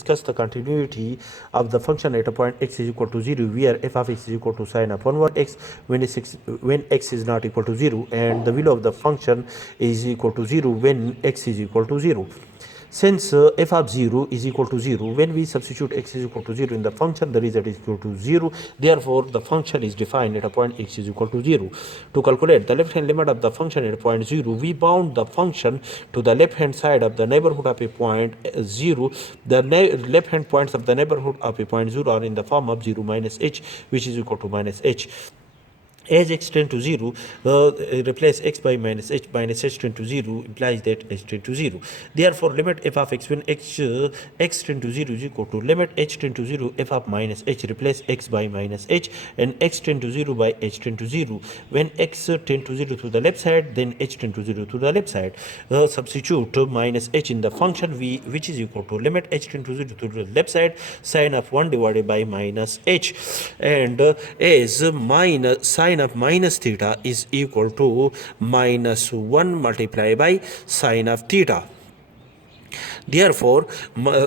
discuss the continuity of the function at a point x is equal to 0, where f of x is equal to sine of 1 over x when x is not equal to 0, and the value of the function is equal to 0 when x is equal to 0. Since f of 0 is equal to 0, when we substitute x is equal to 0 in the function, the result is equal to 0. Therefore, the function is defined at a point x is equal to 0. To calculate the left hand limit of the function at point 0, we bound the function to the left hand side of the neighborhood of a point 0. The left hand points of the neighborhood of a point 0 are in the form of 0 minus h, which is equal to minus h. As x tends to 0, replace x by minus h tends to 0 implies that h tends to 0. Therefore, limit f of x when x tends to 0 is equal to limit h tends to 0 f of minus h, replace x by minus h, and x tends to 0 by h tends to 0. When x tends to 0 to the left side, then h tends to 0 to the left side. Substitute minus h in the function which is equal to limit h tends to 0 to the left side, sine of 1 divided by minus h, and as minus sine of minus theta is equal to minus 1 multiplied by sine of theta. Therefore,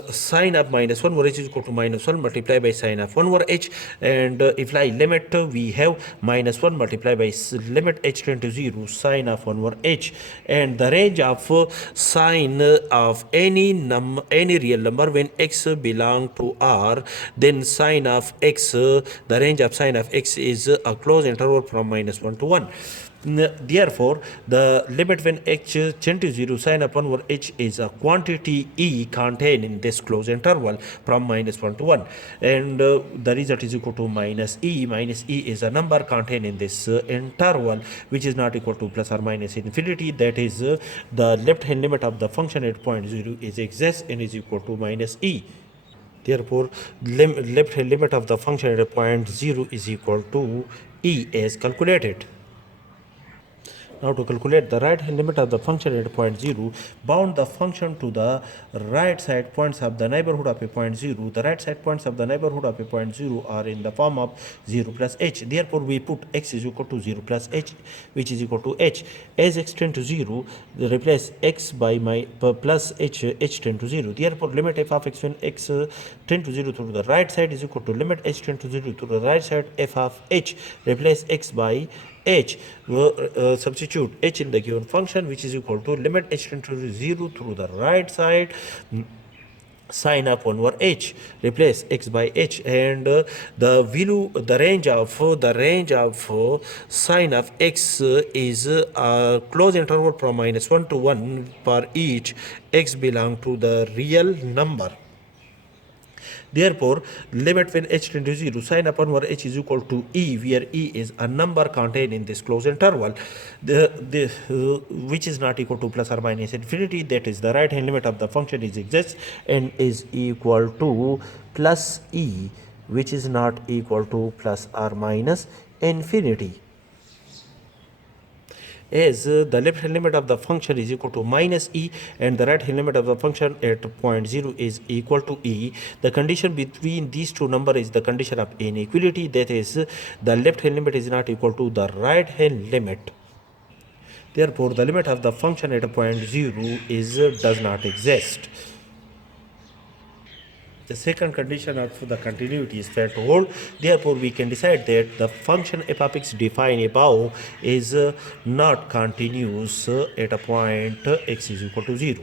sine of minus 1 over h is equal to minus 1 multiplied by sine of 1 over h, and if I limit, we have minus 1 multiplied by limit h tends to 0 sine of 1 over h, and the range of sine of any real number when x belong to R, then sine of x, the range of sine of x is a closed interval from minus 1 to 1. Therefore, the limit when h tends to 0 sine of 1 over h is a quantity e contained in this closed interval from minus 1 to 1, and the result is equal to minus e. Minus e is a number contained in this interval which is not equal to plus or minus infinity. That is, the left hand limit of the function at point 0 is exists and is equal to minus e. Therefore, left hand limit of the function at point 0 is equal to e as calculated. Now, to calculate the right hand limit of the function at point 0, bound the function to the right side points of the neighborhood of a point 0. The right side points of the neighborhood of a point 0 are in the form of 0 plus h. Therefore, we put x is equal to 0 plus h, which is equal to h. As x tends to 0, replace x by plus h tends to 0. Therefore, limit f of x when x tends to 0 to the right side is equal to limit h tends to 0 to the right side f of h, replace x by h. Substitute h in the given function, which is equal to limit h tends to 0 through the right side, sine of 1 over h, replace x by h, and the range of sine of x is a closed interval from minus 1 to 1 for each x belong to the real number. Therefore, limit when h tends to 0 sine upon over h is equal to e, where e is a number contained in this closed interval, which is not equal to plus or minus infinity. That is, the right hand limit of the function is exists and is equal to plus e, which is not equal to plus or minus infinity. As the left hand limit of the function is equal to minus e and the right hand limit of the function at point 0 is equal to e, the condition between these two numbers is the condition of inequality. That is, the left hand limit is not equal to the right hand limit. Therefore, the limit of the function at point 0 does not exist. The second condition of the continuity is fair to hold. Therefore, we can decide that the function f of x defined above is not continuous at a point x is equal to 0.